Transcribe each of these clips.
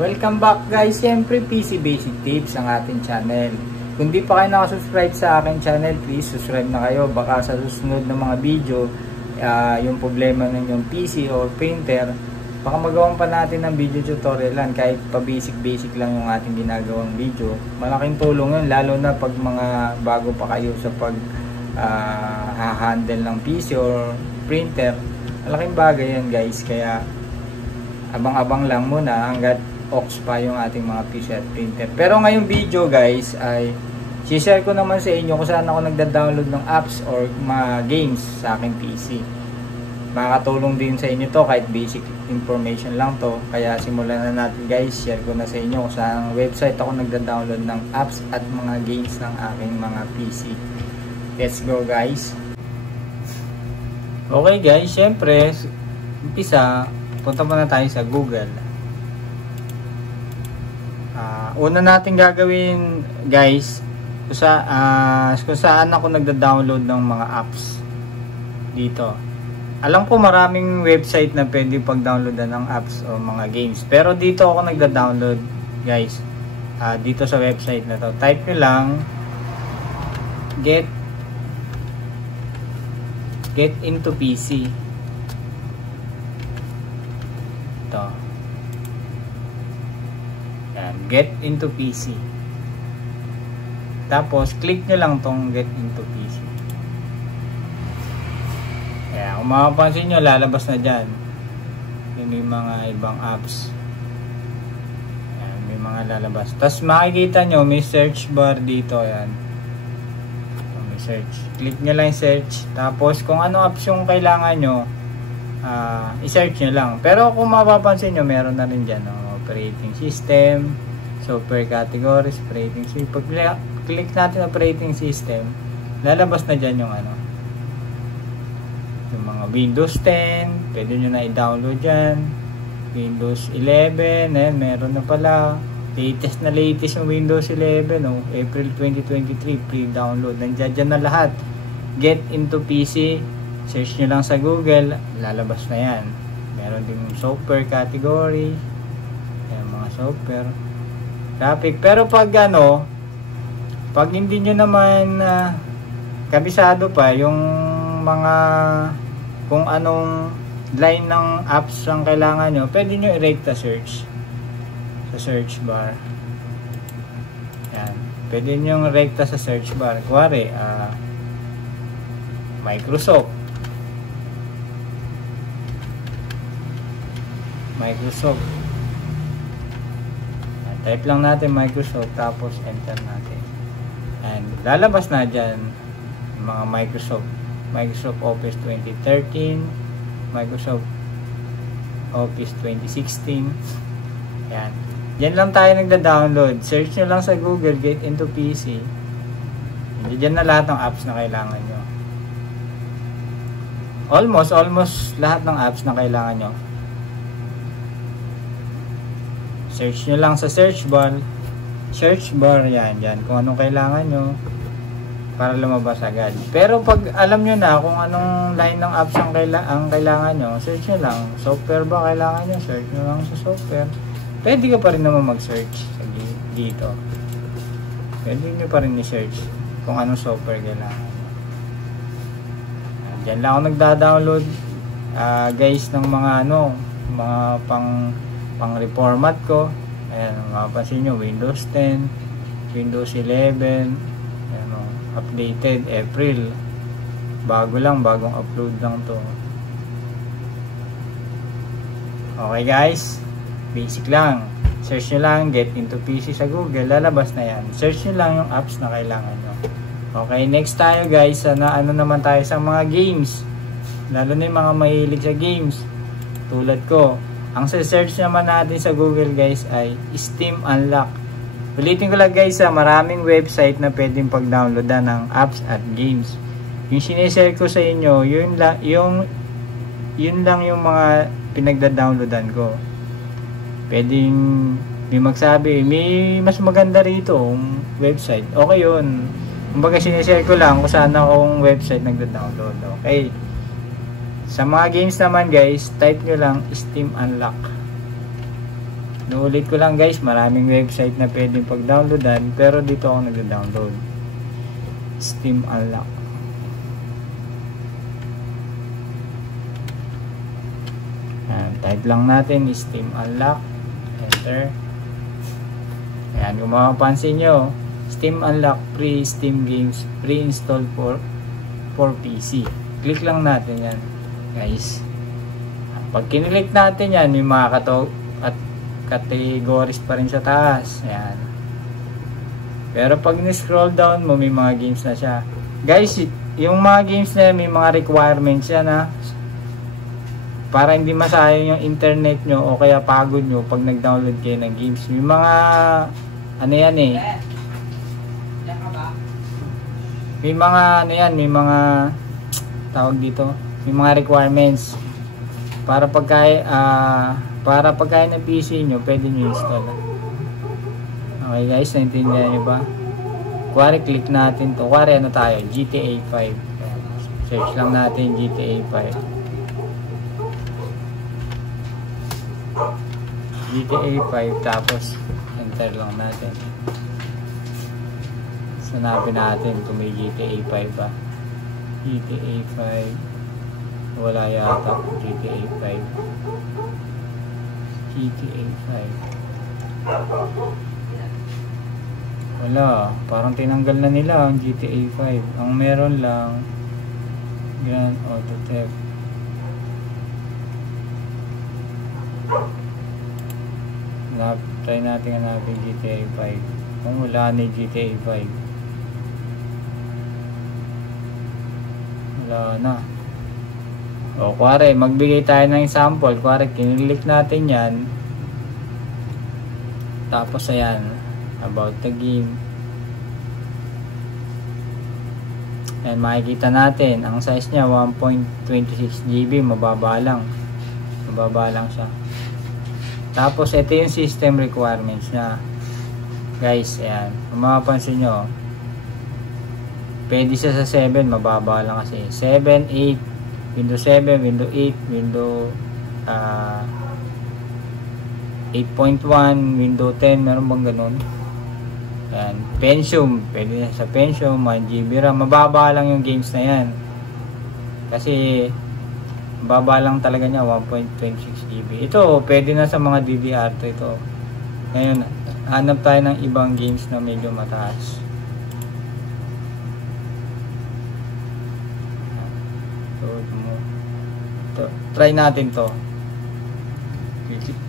Welcome back guys, siyempre PC Basic Tips ang ating channel. Kung di pa kayo nakasubscribe sa aking channel, please subscribe na kayo. Baka sa susunod na mga video, yung problema ng yung PC or printer, baka magawan pa natin ng video tutorial lang. Kahit pa basic lang yung ating ginagawang video, malaking tulong yun, lalo na pag mga bago pa kayo sa pag handle ng PC or printer. Malaking bagay yan guys, kaya abang-abang lang muna hanggat ox pa yung ating mga PC at printer. Pero ngayong video guys ay share ko naman sa inyo kung saan ako nagda-download ng apps or mga games sa aking PC. Makakatulong din sa inyo to, kahit basic information lang to. Kaya simulan na natin guys. Share ko na sa inyo kung saan website ako nagda-download ng apps at mga games ng aking mga PC. Let's go guys. Okay guys, syempre umpisa, punta muna tayo sa Google. Una natin gagawin guys, kung saan ako nagda-download ng mga apps dito. Alam ko maraming website na pwede pag-downloadan ng apps o mga games, pero dito ako nagda-download guys, dito sa website na to. Type nyo lang get into PC. Ito. Yan, get into PC. Tapos click nyo lang tong get into PC. Kaya kung makapansin nyo, lalabas na dyan. May mga ibang apps. Yan, may mga lalabas. Tapos makikita nyo, may search bar dito. Yan. May search. Click nyo lang yung search. Tapos kung ano apps yung kailangan nyo, i-search nyo lang. Pero kung mapapansin nyo, meron na rin dyan. Operating system, software categories, operating system. Pag click natin operating system, lalabas na dyan yung yung mga Windows 10, pwede nyo na i-download dyan. Windows 11, meron na pala. Latest yung Windows 11, April 2023, pre-download. Nandiyan dyan na lahat. Get into PC, search nyo lang sa Google, lalabas na yan. Meron din software category, mga software, traffic. Pero pag pag hindi nyo naman kabisado pa yung mga kung anong line ng apps ang kailangan nyo, pwede nyo i-rate search sa search bar. Yan, pwede nyo i-rate sa search bar. Kuwari Microsoft. Type lang natin Microsoft, tapos enter natin. And lalabas na dyan mga Microsoft Office 2013, Microsoft Office 2016. Yan. Yan lang tayo nagda-download. Search nyo lang sa Google, get into PC. Dyan na lahat ng apps na kailangan nyo. Almost lahat ng apps na kailangan nyo. Search nyo lang sa search bar. Yan, kung anong kailangan nyo para lumabas agad. Pero pag alam nyo na kung anong line ng apps ang kailangan nyo, search nyo lang. Software ba kailangan nyo? Search nyo lang sa software. Pwede ka pa rin naman mag-search dito. Pwede nyo pa rin i-search kung anong software kailangan nyo. Diyan lang ako nagda-download guys ng mga mga pang reformat ko. Ayan, mapapansin nyo, Windows 10, Windows 11, ayan, updated April. Bagong upload lang to. Okay guys, basic lang. Search nyo lang get into PC sa Google, lalabas na yan. Search nyo lang yung apps na kailangan nyo. Okay, next tayo guys, naman tayo sa mga games. Lalo na yung mga mahilig sa games tulad ko. Ang search naman natin sa Google guys ay Steam Unlock. Ulitin ko lang guys, maraming website na pwedeng pag-downloadan ng apps at games. Yung sinishare ko sa inyo, yun lang yung mga pinagda-downloadan ko. Pwedeng may magsabi, may mas maganda rito website. Okay yun. Kumbaga sinishare ko lang kung saan akong website nagda-download. Okay. Sa mga games naman guys, type nyo lang Steam Unlock. Nuulit ko lang guys, maraming website na pwedeng pag-downloadan, pero dito ako nag-download. Steam Unlock. Type lang natin Steam Unlock, enter. Ayan, kung mapapansin nyo, Steam Unlock free Steam games pre-install for PC. Click lang natin yan guys. Pag kinilik natin yan, may mga categories pa rin sa taas. Ayan. Pero pag ni-scroll down mo, may mga games na siya. Guys, yung mga games na yan, may mga requirements yan ha. Para hindi masayang yung internet nyo o kaya pagod nyo pag nag-download kayo ng games. May mga ano yan eh. May mga ano yan, may mga tawag dito, may mga requirements para pagkaya ng PC nyo, pwede nyo install. Okay guys, naintindihan nyo ba? Kuwari click natin to. Kuwari ano tayo, GTA 5. Search lang natin GTA 5. GTA 5, tapos enter lang natin. Hanapin natin kung may GTA 5 ba. GTA 5 wala yata. GTA 5 GTA 5 wala, parang tinanggal na nila ang GTA 5. Ang meron lang Grand Auto Theft. Try natin hanapin GTA 5 kung wala na GTA 5. Wala na. O kuwari, magbigay tayo ng example. Kuwari, kinilik natin yan. Tapos ayan, about the game. Ayan, makikita natin. Ang size niya, 1.26 GB. Mababa lang siya. Tapos, ito yung system requirements niya. Guys, ayan. Kung mapapansin nyo, pwede siya sa 7, mababa lang kasi. 7, 8, Windows 7, Windows 8, Windows 8.1, Windows 10, meron bang ganun? Ayan. Pentium, pwede na sa Pentium, 1 GB RAM. Mababa lang yung games na yan. Kasi, baba lang talaga niya, 1.26 GB. Ito, pwede na sa mga DDR2 ito. Ngayon, hanap tayo ng ibang games na medyo mataas. So, try natin to.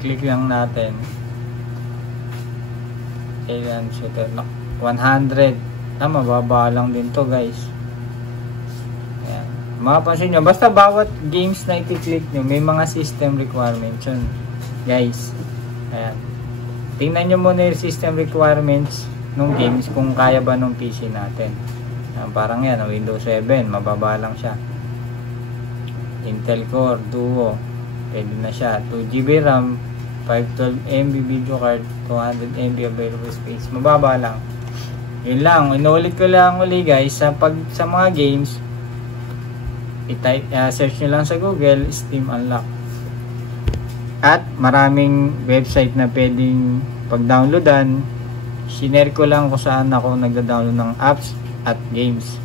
Click lang natin. Alien Shooter. 100. Mababa lang din to guys. Mapapansin nyo, basta bawat games na iti-click nyo, may mga system requirements yun. Guys, ayan. Tingnan nyo muna yung system requirements ng games kung kaya ba ng PC natin. Ayan, parang yan, Windows 7, mababa lang siya. Intel Core, Duo, pwede na siya. 2GB RAM, 512MB video card, 200MB available space. Mababa lang. Yun lang, inulit ko lang uli guys, sa mga games, search nyo lang sa Google, Steam Unlock. At maraming website na pwedeng pag-downloadan. Sinare ko lang kung saan ako nagda-download ng apps at games.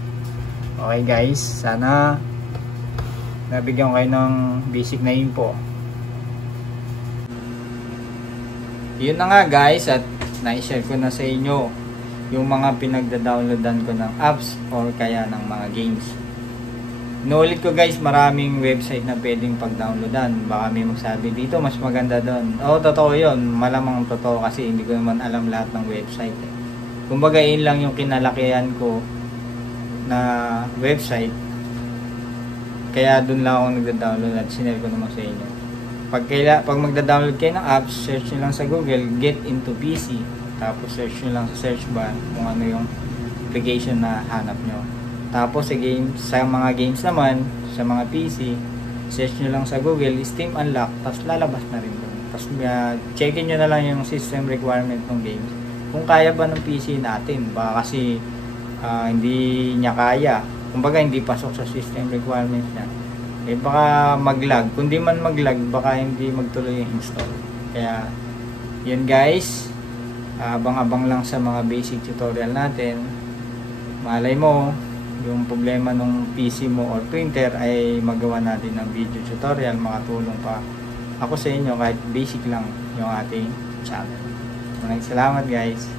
Okay guys, sana nabigyan kayo ng basic na info. Yun na nga guys, at na-share ko na sa inyo yung mga pinagda-downloadan ko ng apps or kaya ng mga games. Inuulit ko guys, maraming website na pwedeng pag-downloadan. Baka may magsabi dito, mas maganda doon. Oo, totoo yun. Malamang totoo kasi hindi ko naman alam lahat ng website. Kumbaga, yun lang yung kinalakihan ko na website. Kaya doon lang ako nagda-download at sinare ko naman sa inyo. Pag magda-download kayo ng apps, search nyo lang sa Google, Get Into PC. Tapos search nyo lang sa search bar kung ano yung application na hanap nyo. Tapos sa mga games naman, sa mga PC, search nyo lang sa Google, Steam Unlock, tapos lalabas na rin doon. Tapos checkin nyo na lang yung system requirement ng games. Kung kaya ba ng PC natin, baka kasi hindi niya kaya. Kumbaga hindi pasok sa system requirements niya. Eh baka mag-lag. Kung di man mag-lag, baka hindi magtuloy yung install. Kaya Yun guys, abang-abang lang sa mga basic tutorial natin. Malay mo, yung problema ng PC mo or printer ay magawa natin ng video tutorial, makatulong pa ako sa inyo kahit basic lang yung ating channel. Maraming salamat guys.